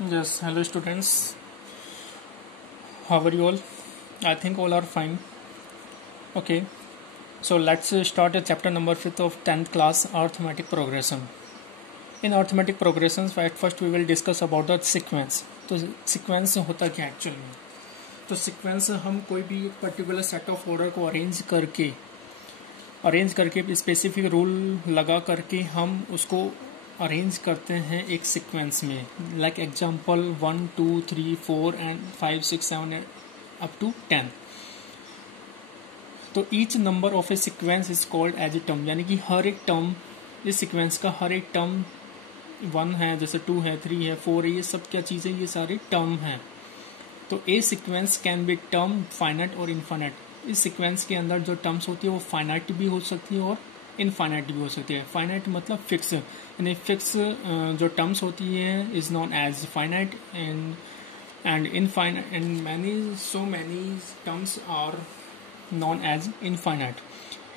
Yes, hello students. How are you all? I think all are fine. Okay, so let's start a chapter number 5th of 10th class arithmetic progression. In arithmetic progressions, at first we will discuss about the sequence. तो sequence होता क्या actually में? तो sequence हम कोई भी particular set of order को arrange करके स्पेसिफिक रूल लगा करके हम उसको अरेंज करते हैं एक सीक्वेंस में. Like example 1 2 3 4 and 5 6 7 up to 10. तो each number of a sequence is called as a term, यानी कि हर एक टर्म, इस सीक्वेंस का हर एक टर्म 1 है, जैसे 2 है, 3 है, 4 है, ये सब क्या चीज़ें, ये सारे टर्म हैं. तो a sequence can be term finite और इनफाइनाइट. इस सीक्वेंस के अंदर जो टर्म्स होती है वो फाइनाइट भी हो सकती है और इनफाइनाइट भी हो सकती है. फाइनाइट मतलब फिक्स, यानी फिक्स जो टर्म्स होती है is known as finite and infinite and many terms are known as infinite.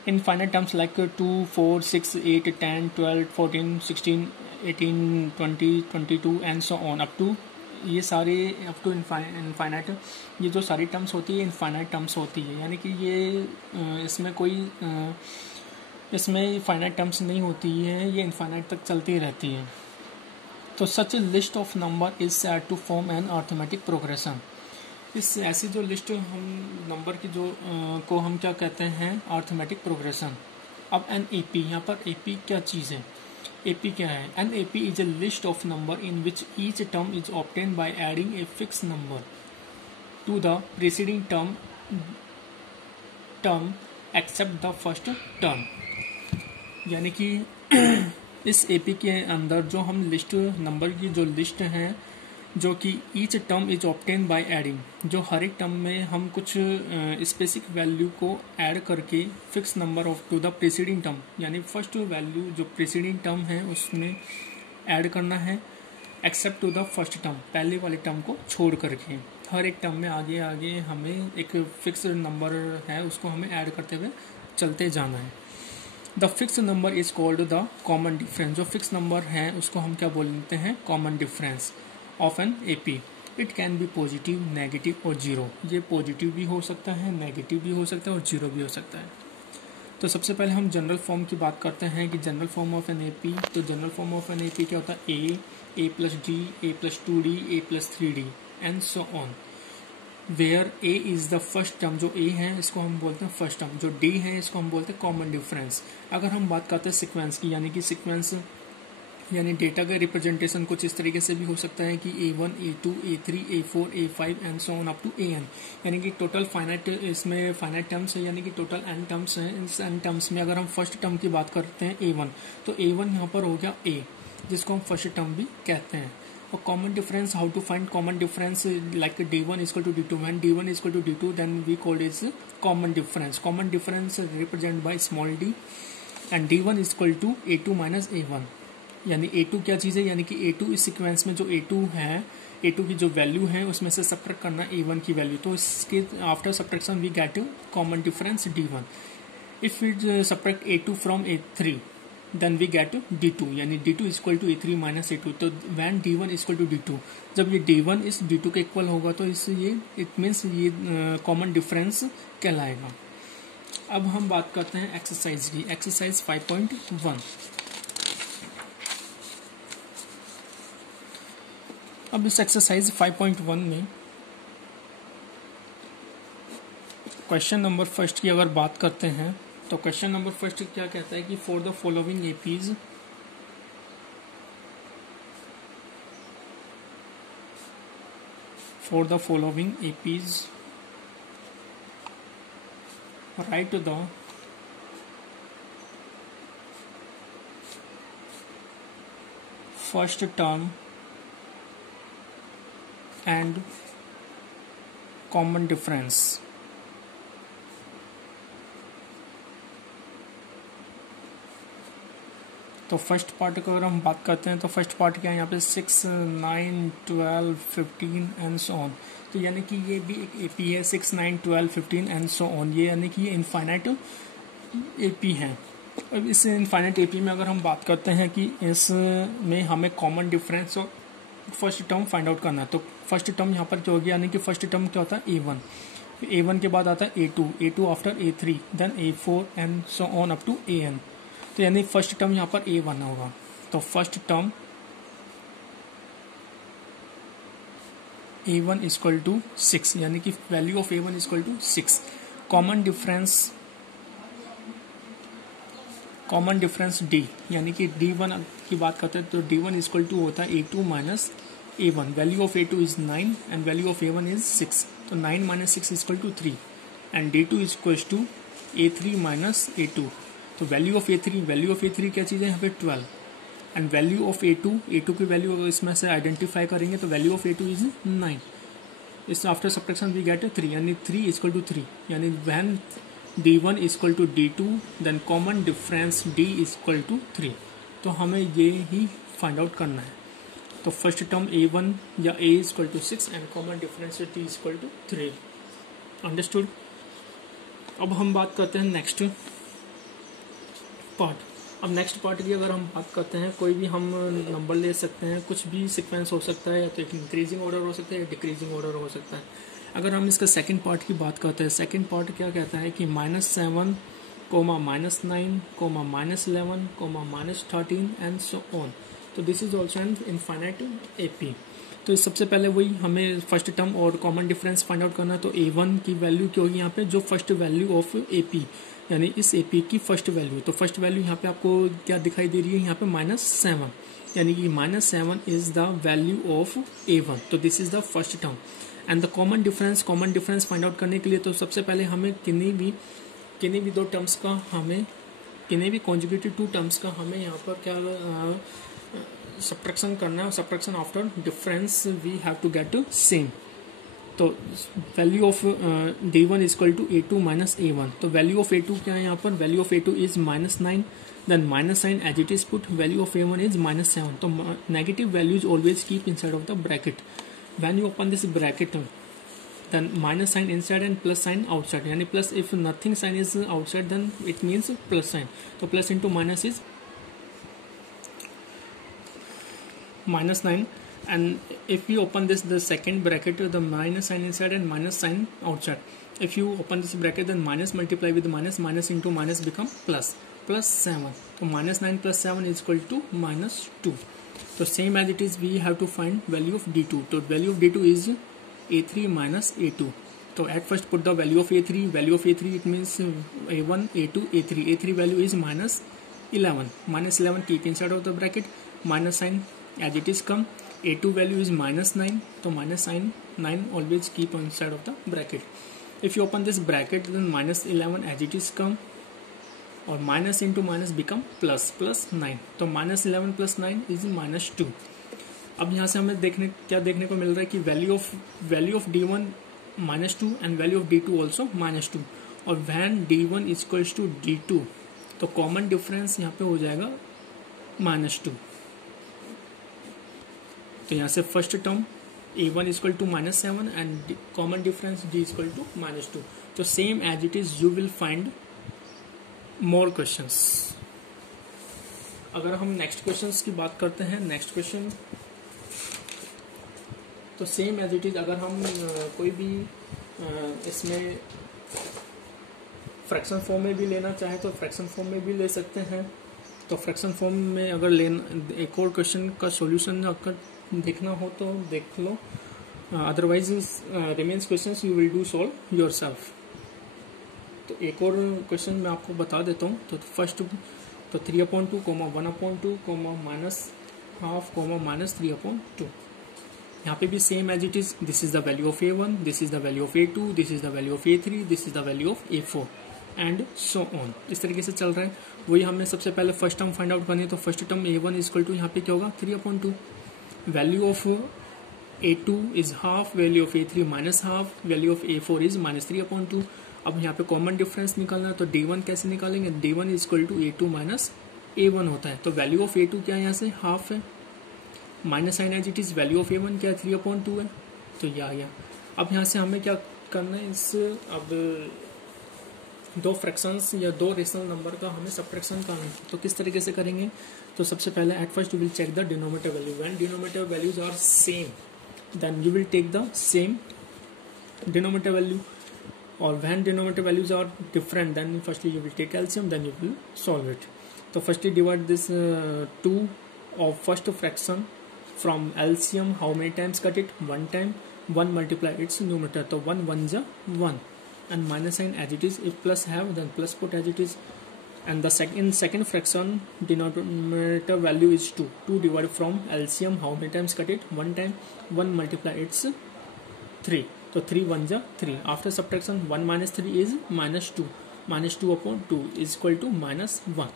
Infinite terms like 2 4 6 8 10 12 14 16 18 20 22 and so on up to, ये सारे अप टू इनफाइनाइट, ये जो सारी टर्म्स होती है इनफाइनाइट टर्म्स होती है. यानी कि ये इसमें फाइनाइट टर्म्स नहीं होती है, ये इनफाइनाइट तक चलती रहती है. तो such list of number is said to form an arithmetic progression. इस ऐसी जो लिस्ट हम नंबर की जो को हम क्या कहते हैं, अरिथमेटिक प्रोग्रेशन. अब एन ए पी, यहाँ पर ए पी क्या चीज़ है, ए पी क्या है? An A P is a list of number in which each term is obtain by adding a fix number to the preceding term except the first term. यानी कि इस AP के अंदर जो हम लिस्ट नंबर की जो लिस्ट है, जो कि each term is obtain by adding, जो हर एक टर्म में हम कुछ स्पेसिफिक वैल्यू को ऐड करके fix number of to the preceding term, यानी फर्स्ट वैल्यू जो प्रीसीडिंग टर्म है उसमें ऐड करना है, except to the first term, पहले वाले टर्म को छोड़ करके. हर एक टर्म में आगे आगे हमें एक फिक्स नंबर है उसको हमें ऐड करते हुए चलते जाना है. The fix number is called the common difference. जो फिक्स नंबर है उसको हम क्या बोलते हैं, common difference of an A P. It can be positive, negative और जीरो. ये पॉजिटिव भी हो सकता है, नेगेटिव भी हो सकता है और जीरो भी हो सकता है. तो सबसे पहले हम जनरल फॉर्म की बात करते हैं कि general form of an A P. तो general form of an A P क्या होता है, a plus d, a plus 2d, a plus 3d and so on. Where a is the first term, जो ए है इसको हम बोलते हैं फर्स्ट टर्म, जो डी है इसको हम बोलते हैं कॉमन डिफरेंस. अगर हम बात करते हैं सीक्वेंस की, यानी कि सीक्वेंस यानी डेटा का रिप्रेजेंटेशन कुछ इस तरीके से भी हो सकता है कि A1 A2 A3 A4 A5 and so on up to AN. यानी कि टोटल फाइनाइट, इसमें फाइनाइट टर्म्स है, यानी कि टोटल n टर्म्स हैं. इस n टर्म्स में अगर हम फर्स्ट टर्म की बात करते हैं A1, तो A1 यहाँ पर हो गया A, जिसको हम फर्स्ट टर्म भी कहते हैं. और common difference, how to find common difference, like D1 equal to D2. When D1 equal to D2 then we called is common difference. Common difference represent by small d and D1 equal to A2 minus A1. यानी A2 क्या चीज़ है, यानी कि A2 इस sequence में जो A2 है, A2 की जो वैल्यू है उसमें से सब्ट्रैक्ट करना A1 की वैल्यू. तो इसके after subtraction we get common difference D1. If we subtract A2 from A3 then we get D2, यानी D2 equal to A3 minus A2. तो van D1 equal to D2, जब ये D1 इस D2 के equal होगा तो इस ये इट मीन्स ये कॉमन डिफरेंस कहलाएगा. अब हम बात करते हैं एक्सरसाइज की. एक्सरसाइज 5.1. अब इस एक्सरसाइज 5.1 में क्वेश्चन नंबर फर्स्ट की अगर बात करते हैं तो क्वेश्चन नंबर फर्स्ट क्या कहता है कि for the following APs right the first term and common difference. तो फर्स्ट पार्ट की अगर हम बात करते हैं तो फर्स्ट पार्ट क्या है यहाँ पे 6 9 12 15 एंड सो ऑन. तो यानी कि ये भी एक एपी है, 6 9 12 15 एंड सो ऑन. ये यानी कि ये इनफाइनाइट एपी है. अब इस इनफाइनाइट एपी में अगर हम बात करते हैं कि इसमें हमें common difference first term find out करना है। तो फर्स्ट टर्म यहाँ पर क्या होगी, यानी कि फर्स्ट टर्म क्या होता है A1, A1 के बाद आता है A2 after A3 then A4 and so on up to AN। तो यानी फर्स्ट टर्म यहाँ पर A1 होगा। तो first term A1 equal to 6, यानी कि value of A1 equal to 6। Common difference D, यानी कि D1 की बात करते हैं तो D1 इक्वल टू होता है A2 minus A1। Value of A2 is 9 and value of A1 is 6। तो 9 minus 6 equal to 3 and D2 equal to A3 minus A2। तो वैल्यू ऑफ A3 क्या चीज़ है यहाँ पे 12 एंड वैल्यू ऑफ A2 की value अगर इसमें से आइडेंटिफाई करेंगे तो वैल्यू ऑफ A2 इज 9। इस आफ्टर सब्ट्रैक्शन वी गेट 3, यानी 3 इक्वल टू 3, यानी when D1 equal to D2 then common difference D equal to 3। तो हमें ये ही फाइंड आउट करना है। तो फर्स्ट टर्म A1 या A equal to 6 and common difference D equal to 3। Understood. अब हम बात करते हैं नेक्स्ट पार्ट। अब नेक्स्ट पार्ट की अगर हम बात करते हैं, कोई भी हम नंबर ले सकते हैं, कुछ भी सीक्वेंस हो सकता है, या तो एक इंक्रीजिंग ऑर्डर हो सकता है या डिक्रीजिंग ऑर्डर हो सकता है। अगर हम इसका सेकंड पार्ट की बात करते हैं, सेकंड पार्ट क्या कहता है कि -7, -9, -11, -13 एंड सो ऑन। तो this is also an infinite AP। तो सबसे पहले वही हमें फर्स्ट टर्म और कॉमन डिफरेंस फाइंड आउट करना है। तो A1 की वैल्यू क्या होगी यहाँ पे, जो फर्स्ट वैल्यू ऑफ AP, यानी इस AP की फर्स्ट वैल्यू। तो फर्स्ट वैल्यू यहाँ पे आपको क्या दिखाई दे रही है, यहाँ पे -7, यानी कि -7 is the value of A1। तो this is the first term and the common difference find out करने के लिए तो सबसे पहले हमें किन्हीं भी दो टर्म्स का, हमें किन्हीं भी कॉन्जुगेटेड टू टर्म्स का हमें यहाँ पर क्या सब्ट्रैक्शन करना है। Subtraction after difference we have to get same. तो value of D1 equal to A2 minus A1। तो वैल्यू ऑफ A2 क्या है यहाँ पर, value of A2 is -9 then -9 as it is put, value of A1 is -7। तो negative values always keep inside of the bracket. When you open this bracket then minus sign inside and plus sign outside, yani plus if nothing sign is outside then it means plus sign. So plus into minus is -9 and if we open this the second bracket, the minus sign inside and minus sign outside. If you open this bracket then minus multiply with minus into minus become plus 7. So -9 plus 7 is equal to -2. So same as it is we have to find value of D2. So value of D2 is A3 minus A2. So at first put the value of A3. Value of A3 it means A1, A2, A3. A3 value is -11. -11 keep inside of the bracket. Minus sign as it is come. A2 value is -9. So minus sign 9 always keep inside of the bracket. If you open this bracket then -11 as it is come, और minus into minus become plus 9. तो -11 plus 9 is -2. अब यहाँ से हमें क्या देखने को मिल रहा है कि value of D1 -2 and value of D2 also -2। और when D1 equals to D2 तो कॉमन डिफरेंस यहाँ पे हो जाएगा -2। तो यहाँ से first term A1 equal to -7 and common difference D equal to -2। तो same as it is you will find more questions. अगर हम नेक्स्ट क्वेश्चंस की बात करते हैं, नेक्स्ट क्वेश्चन तो सेम एज इट इज, अगर हम कोई भी इसमें फ्रैक्शन फॉर्म में भी लेना चाहे तो फ्रैक्शन फॉर्म में भी ले सकते हैं। तो फ्रैक्शन फॉर्म में अगर एक और क्वेश्चन का सॉल्यूशन अगर देखना हो तो देख लो, otherwise remains questions you will do solve yourself. तो एक और क्वेश्चन मैं आपको बता देता हूँ। तो फर्स्ट तो 3/2, 1/2, -12, -3/2। यहाँ पे भी same as it is, this is the value of A1, this is the value of A2, this is the value of A3, this is the value of A4 and so on. इस तरीके से चल रहा है। वही हमें सबसे पहले फर्स्ट टर्म फाइंड आउट करनी है। तो first term A1 equal to यहाँ पे क्या होगा 3/2। Value of A2 is half, value of A3 -12, value of A4 is -3/2। अब यहाँ पे कॉमन डिफरेंस निकालना है। तो D1 कैसे निकालेंगे, D1 equal to A2 minus A1 होता है। तो वैल्यू ऑफ A2 क्या है, यहाँ से हाफ है, minus sign as it is, value of A1 क्या है 3/2 है। तो यह आ गया। अब यहाँ से हमें क्या करना है, इस अब दो फ्रैक्शंस या दो रेशनल नंबर का हमें सब्ट्रैक्शन करना है, तो किस तरीके से करेंगे? तो सबसे पहले at first you will check the denominator value. When denominator values are same then you will take the same denominator value, और when denominator values are different then firstly you will take LCM then you will solve it. तो firstly divide this 2 of first fraction from LCM. How many times cut it? One time. 1 multiply its numerator, so 1 1 ja 1, and minus sign as it is. If plus have then plus put as it is. And the second fraction denominator value is 2. 2 divided from LCM. How many times cut it? One time. 1 multiply its 3, so 3 1 ja 3. After subtraction 1 minus 3 is minus 2. minus 2 upon 2 is equal to minus 1.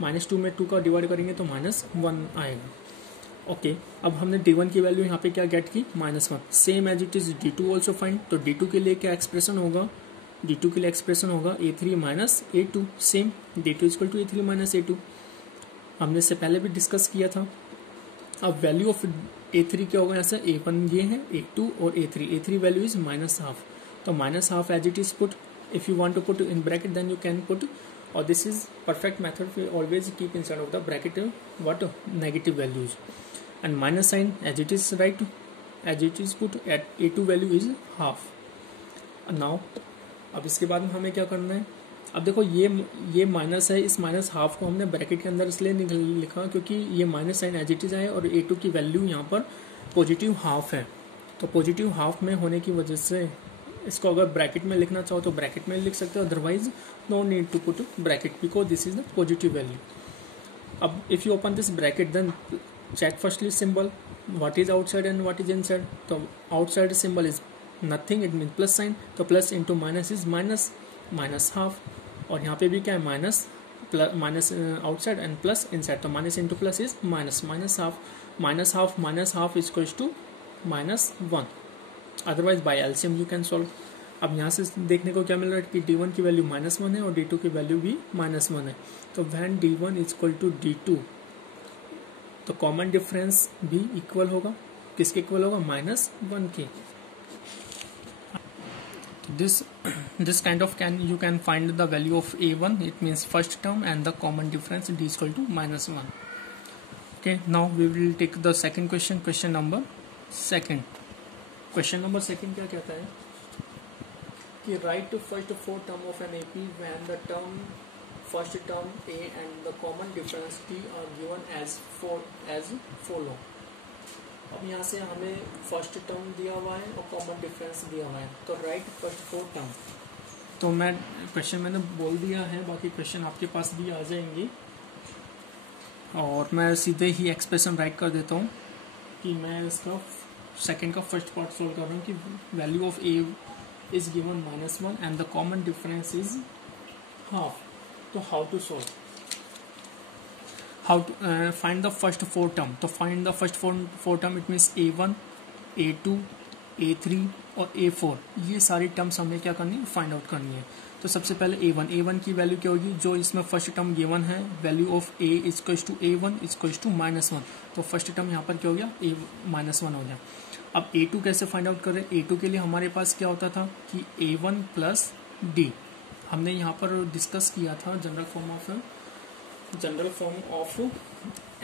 Minus 2 में 2 का divide करेंगे तो minus 1 आएगा. Okay, अब हमने d1 की value यहाँ पे क्या गेट की? -1. Same as it is d2 also find. तो d2 के लिए क्या एक्सप्रेशन होगा? d2 के लिए एक्सप्रेशन होगा a3 minus a2. Same d2 equal to a3 minus a2. हमने इससे पहले भी डिस्कस किया था. अब वैल्यू ऑफ a3 क्या होगा? यहाँ से a1 ये है, a2 और a3 वैल्यू इज -½ तो -½ as it is put. If you want to put in bracket then you can put, or this is perfect method. We always keep inside of the bracket what negative values, and minus sign as it is right, as it is put at a2 value is ½. now अब इसके बाद में हमें क्या करना है? अब देखो ये माइनस है, इस -½ को हमने ब्रैकेट के अंदर इसलिए लिखा क्योंकि ये minus sign as it is है और a2 की वैल्यू यहाँ पर +½ है. तो +½ में होने की वजह से इसको अगर ब्रैकेट में लिखना चाहो तो ब्रैकेट में लिख सकते हो, otherwise no need to put bracket because this is the positive value. अब if you open this bracket then check firstly symbol what is outside and what is inside. तो outside symbol is nothing, it mean plus sign. तो plus into minus is -½ और यहाँ पे भी क्या है? Minus outside and plus inside. तो minus into plus is -½ -½ is equals to -1. Otherwise bye LCM you can solve. अब यहाँ से देखने को क्या मिल रहा है कि d1 की वैल्यू -1 है और d2 की वैल्यू भी -1 है. तो when d1 is equal to d2 तो कॉमन डिफरेंस भी इक्वल होगा. किसके इक्वल होगा? -1 के. This kind of you can find the value of a1, it means first term, and the common difference d is equal to -1. Okay, now we will take the second question number 2. Question number 2 क्या कहता है कि write first 4 term of an AP when the term first term A and the common difference T are given as follow. अब यहाँ से हमें first term दिया हुआ है और कॉमन डिफरेंस दिया हुआ है. तो राइट फर्स्ट 4 टर्म, तो मैं क्वेश्चन मैंने बोल दिया है, बाकी क्वेश्चन आपके पास भी आ जाएंगे और मैं सीधे ही एक्सप्रेशन राइट कर देता हूँ कि मैं इसका सेकेंड का फर्स्ट पार्ट सोल्व कर रहा हूँ कि value of a is given -1 and the common difference is ½ तो how to solve? How to find the first 4 term. तो find the first 4 term, it means a1 a2 a3 और a4. ये सारी terms हमें क्या करनी है? फाइंड आउट करनी है. तो सबसे पहले a1 की वैल्यू क्या होगी? जो इसमें फर्स्ट टर्म गिवन है, value of a equals to a1 equals to -1. तो फर्स्ट टर्म यहाँ पर क्या हो गया? -1 हो गया. अब a2 कैसे फाइंड आउट करें? a2 के लिए हमारे पास क्या होता था कि a1 प्लस d. हमने यहाँ पर डिस्कस किया था जनरल फॉर्म ऑफ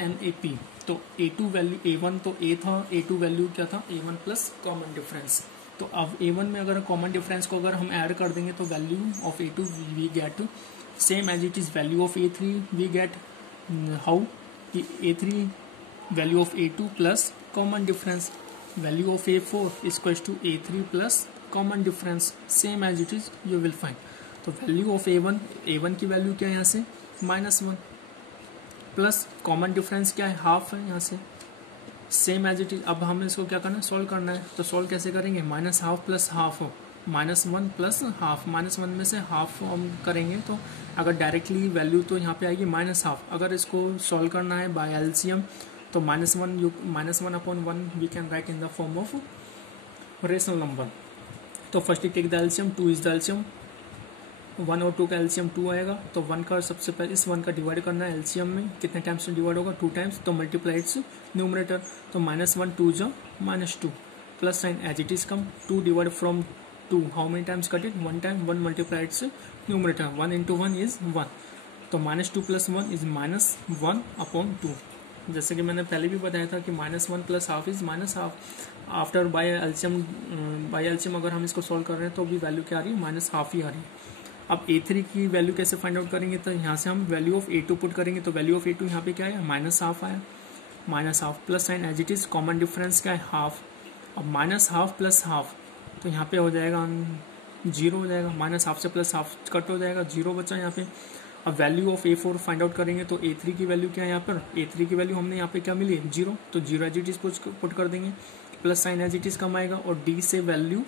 NAP. तो a2 वैल्यू a1 तो a था, a2 वैल्यू क्या था? a1 plus common difference. तो अब a1 में अगर कॉमन डिफरेंस को अगर हम ऐड कर देंगे तो value of a2 we get same as it is value of a3 we get how कि a3 value of a2 plus common difference. Value of a4 equals to a3 plus common difference, same as it is you will find. तो value of a1 की value क्या है यहाँ से? -1 plus common difference क्या है? ½ है यहाँ से, सेम एज इट इज. अब हमें इसको क्या करना है? सॉल्व करना है. तो सॉल्व कैसे करेंगे? -½ प्लस ½ -1 प्लस ½ -1 में से ½ हम करेंगे तो अगर डायरेक्टली वैल्यू तो यहाँ पे आएगी -½ अगर इसको सॉल्व करना है बाय एलसीएम तो -1 upon 1 we can write in the form of rational number. तो first take the LCM, 2 is the LCM. 1 और 2 का एलसीएम 2 आएगा. तो 1 का सबसे पहले इस 1 का डिवाइड करना है एलसीएम में. कितने टाइम्स से डिवाइड होगा? 2 टाइम्स. तो मल्टीप्लाई इट्स न्यूमरेटर. तो -1 2 जो -2 plus sign as it is come. 2 divide from 2. How many times cut it? 1 time. 1 multiply its numerator. 1 into 1 is 1. तो -2 + 1 इज -1/2. जैसे कि मैंने पहले भी बताया था कि -1 + half is -half. After bye LCM अगर हम इसको सॉल्व कर रहे हैं तो भी वैल्यू क्या आ रही है? -हाफ ही आ रही है. अब A3 की वैल्यू कैसे फाइंड आउट करेंगे? तो यहाँ से हम वैल्यू ऑफ A2 पुट करेंगे. तो वैल्यू ऑफ A2 यहाँ पे क्या है? -हाफ आया. -Half plus sign as it is. Common difference क्या है? हाफ. अब -हाफ + हाफ तो यहाँ पे हो जाएगा 0 हो जाएगा. -हाफ से +हाफ कट हो जाएगा, 0 बचा यहाँ पे. अब value of A4 find out करेंगे तो A3 की वैल्यू क्या है यहाँ पर? A3 की वैल्यू हमने यहाँ पे क्या मिली? 0. तो 0 एज इट इज पुट कर देंगे. Plus sign as it is come आएगा और D से value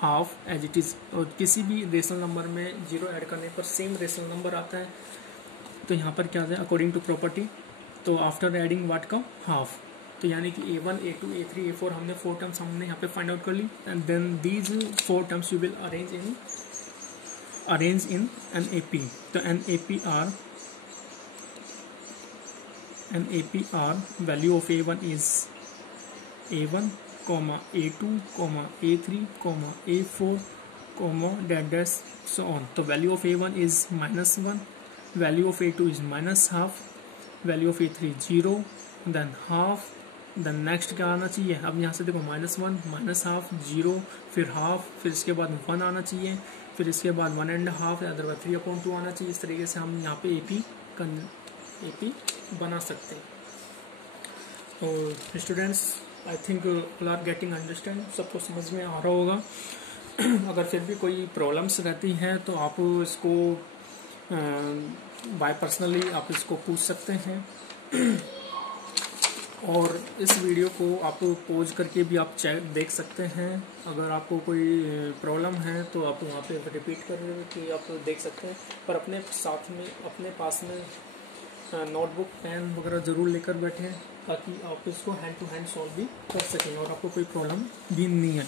half as it is. और किसी भी रेशनल नंबर में 0 ऐड करने पर सेम रेशनल नंबर आता है. तो यहाँ पर क्या है? According to property. तो after adding what come? Half. तो यानी कि A1, A2, A3, A4 हमने 4 टर्म्स हमने यहाँ पे फाइंड आउट कर ली. And then these 4 terms you will arrange in an AP. तो an APR value of A1 is A1, A2, A3, A4, dash so on. तो value of A1 is -1, value of A2 is -half, value of A3 0, then half, then next क्या आना चाहिए? अब यहाँ से देखो -1, -half, 0, फिर हाफ, फिर इसके बाद 1 आना चाहिए, फिर इसके बाद 1.5 या अदरवाइज 3/2 आना चाहिए. इस तरीके से हम यहाँ पे AP बना सकते हैं. तो students I think all are getting understand. सबको समझ में आ रहा होगा. अगर फिर भी कोई प्रॉब्लम्स रहती हैं तो आप इसको बाय पर्सनली आप इसको पूछ सकते हैं. और इस वीडियो को आप पॉज करके भी आप देख सकते हैं. अगर आपको कोई प्रॉब्लम है तो आप वहाँ पे रिपीट करके आप देख सकते हैं. पर अपने साथ में अपने पास में नोटबुक पेन वगैरह ज़रूर लेकर बैठें ताकि आप इसको हैंड टू हैंड सॉल्व भी कर सकें और आपको कोई प्रॉब्लम भी नहीं आए.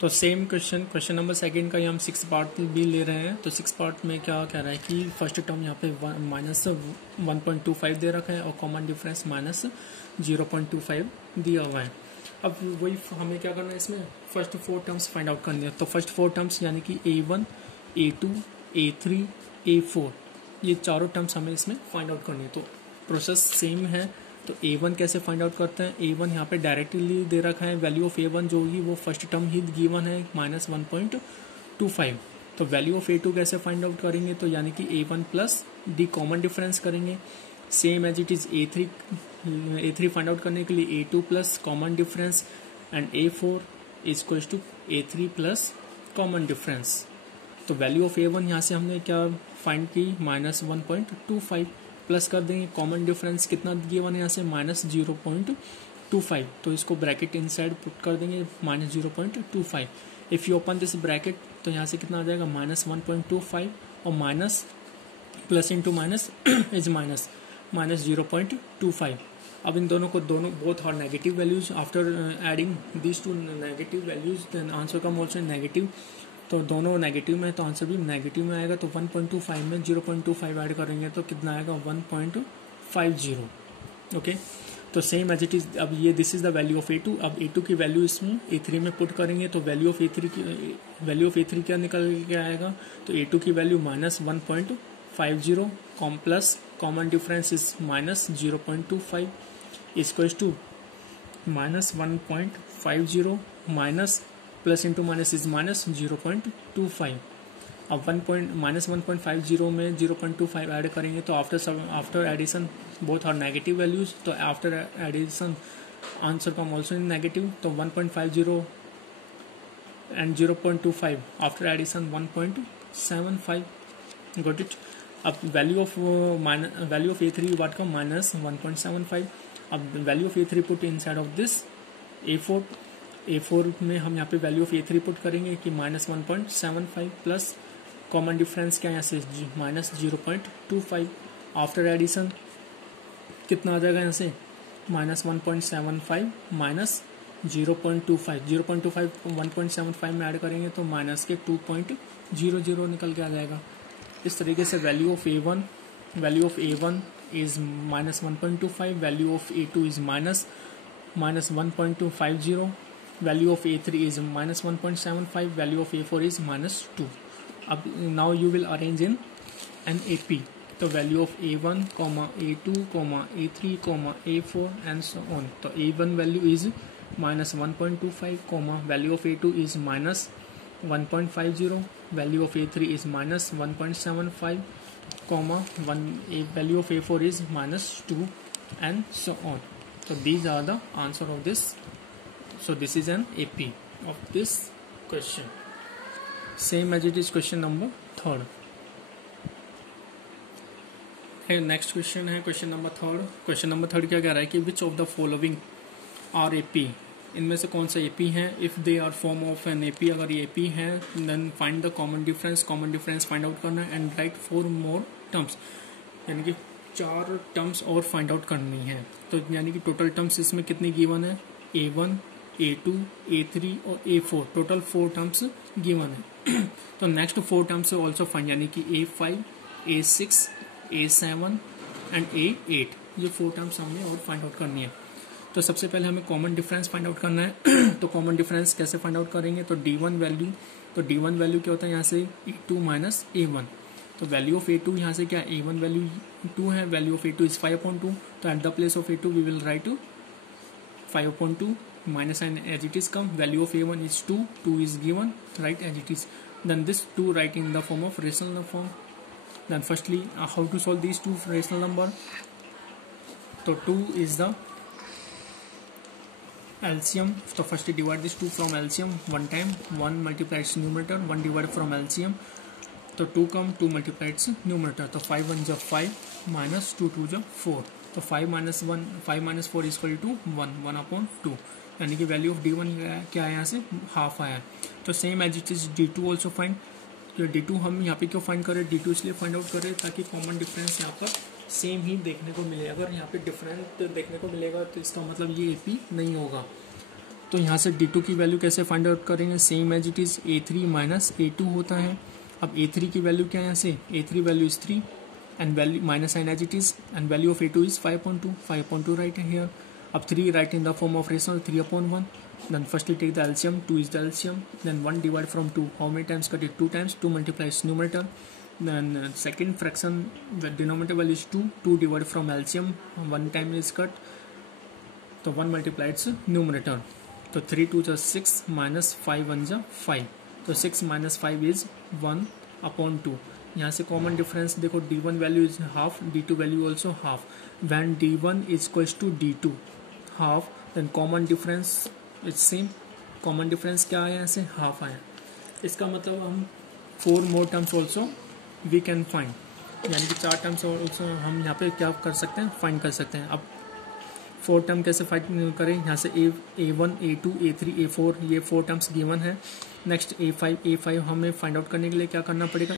तो सेम क्वेश्चन नंबर 2 का ही हम 6 पार्ट भी ले रहे हैं. तो 6 पार्ट में क्या कह रहा है कि फर्स्ट टर्म यहाँ पे -1.25 दे रखा है और कॉमन डिफरेंस -0.25 दिया हुआ है. अब वही हमें क्या करना है? इसमें फर्स्ट 4 टर्म्स फाइंड आउट करनी है. तो फर्स्ट 4 टर्म्स यानी कि A1, A2, A3, A4 ये चारों टर्म्स हमें इसमें फाइंड आउट करनी है. तो प्रोसेस सेम है. तो A1 कैसे फाइंड आउट करते हैं? A1 यहाँ पे डायरेक्टली दे रखा है. वैल्यू ऑफ A1 जो होगी वो फर्स्ट टर्म ही गिवन है -1.25. तो वैल्यू ऑफ A2 कैसे फाइंड आउट करेंगे? तो यानी कि A1 plus D common difference करेंगे. Same as it is A3 find out करने के लिए A2 plus common difference and A4 equals to A3 plus common difference. तो वैल्यू ऑफ A1 यहाँ से हमने क्या फाइंड की? -1.25 प्लस कर देंगे. कॉमन डिफरेंस कितना गिवन है यहाँ से? -0.25. तो इसको ब्रैकेट इनसाइड पुट कर देंगे -0.25. If you open this bracket तो यहाँ से कितना आ जाएगा? -1.25 और minus plus into minus is -0.25. अब इन दोनों को both are negative values. After adding this two negative values then answer come also negative. तो दोनों नेगेटिव में तो आंसर भी नेगेटिव में आएगा. तो 1.25 में 0.25 ऐड करेंगे तो कितना आएगा? 1.50. ओके. तो सेम एज इट इज. अब ये this is the value of A2. अब A2 की वैल्यू इसमें A3 में पुट करेंगे तो वैल्यू ऑफ A3 क्या निकल के आएगा? तो A2 की value -1.50 plus common difference is -0.25 equals to -1.50 minus plus into minus is -0.25. अब -1.50 में 0.25 ऐड करेंगे तो after addition both are negative values. तो after addition answer come also in negative. तो 1.50 and 0.25 after addition 1.75. Got it. अब value of A3 what का? -1.75. अब value of A3 put inside of this A4 में हम यहाँ पे वैल्यू ऑफ A3 पुट करेंगे कि -1.75 प्लस कॉमन डिफरेंस क्या यहाँ से -0.25. आफ्टर एडिशन कितना आ जाएगा यहाँ से? -1.75 माइनस 0.25. 0.25 1.75 में ऐड करेंगे तो माइनस के 2.00 निकल के आ जाएगा. इस तरीके से value of A1 is -1.25. Value of A2 is -1.250 value of A3 is minus 1.75, value of A4 is minus 2. Now you will arrange in an AP. The value of A1, A2, A3, A4 and so on. So A1 value is minus 1.25, value of A2 is minus 1.50, value of A3 is minus 1.75, value of A4 is minus 2 and so on. So these are the answer of this. So this is an AP of this question. Same as it is question number 3rd. Next question है question number 3rd. Question number 3rd क्या कह रहा है कि which of the following are AP, इनमें से कौन सा एपी है. If they are form of an AP, अगर ये एपी है then find the common difference find out करना है एंड राइट 4 मोर टर्म्स, यानी कि 4 टर्म्स और फाइंड आउट करनी है. तो यानी कि टोटल टर्म्स इसमें कितनी गिवन है, A1, A2, A3 और A4, टोटल 4 टर्म्स गिवन है. तो नेक्स्ट 4 टर्म्स ऑल्सो फाइंड, यानी कि A5, A6, A7 and A8, ये 4 टर्म्स हमें और फाइंड आउट करनी है. तो सबसे पहले हमें कॉमन डिफरेंस फाइंड आउट करना है. तो कॉमन डिफरेंस कैसे फाइंड आउट करेंगे, तो D1 वैल्यू क्या होता है यहाँ से A2 माइनस A1. तो वैल्यू ऑफ A2 यहाँ से क्या, A1 वैल्यू 2 है, वैल्यू ऑफ A2 इज 5/2. तो at the place of A2 we will write 5/2 minus and as it is come, value of A1 is 2 is given, right as it is. Then this 2 write in the form of rational form. Then firstly how to solve these two rational number. So 2 is the LCM. So first divide this 2 from LCM one time, 1 multiplies numerator, 1 divided from LCM. So 2 come, 2 multiplies numerator. So 5 1 is 5 minus 2 2 is 4. तो 5 minus 4 is equal to 1/2, यानी कि value of D1 क्या है यहाँ से half आया. तो same as it is D2 also find. तो D2 हम यहाँ पे क्यों फाइंड करें, D2 इसलिए फाइंड आउट करें ताकि कॉमन डिफरेंस यहाँ पर सेम ही देखने को मिले. अगर यहाँ पे डिफरेंट देखने को मिलेगा तो इसका मतलब ये AP नहीं होगा. तो यहाँ से D2 की वैल्यू कैसे फाइंड आउट करेंगे, same as it is A3 minus A2 होता है. अब A3 की वैल्यू क्या है, यहाँ से A3 value is 3 and value minus sign as it is, and value of A2 is 5/2 right here. Up 3 write in the form of rational 3/1. Then firstly take the LCM, 2 is the LCM. Then 1 divide from 2, how many times cut it, 2 times, 2 multiplies numerator. Then second fraction, the denominator value is 2 divided from LCM, 1 time is cut, so 1 multiplies numerator. So 3 2 is 6 minus 5 1 is 5. So 6 minus 5 is 1/2. यहाँ से common difference देखो, D1 value is half, D2 value also half. When D1 is equals to D2 half, then common difference is same. Common difference क्या आया, यहाँ से half आया. इसका मतलब हम 4 more terms also we can find, यानी कि 4 टर्म्स ऑल्सो हम यहाँ पे क्या कर सकते हैं, फाइंड कर सकते हैं. अब 4 टर्म कैसे फाइंड करें, यहाँ से A1 A2 A3 A4, ये 4 टर्म्स गिवन है. नेक्स्ट A5 हमें फाइंड आउट करने के लिए क्या करना पड़ेगा,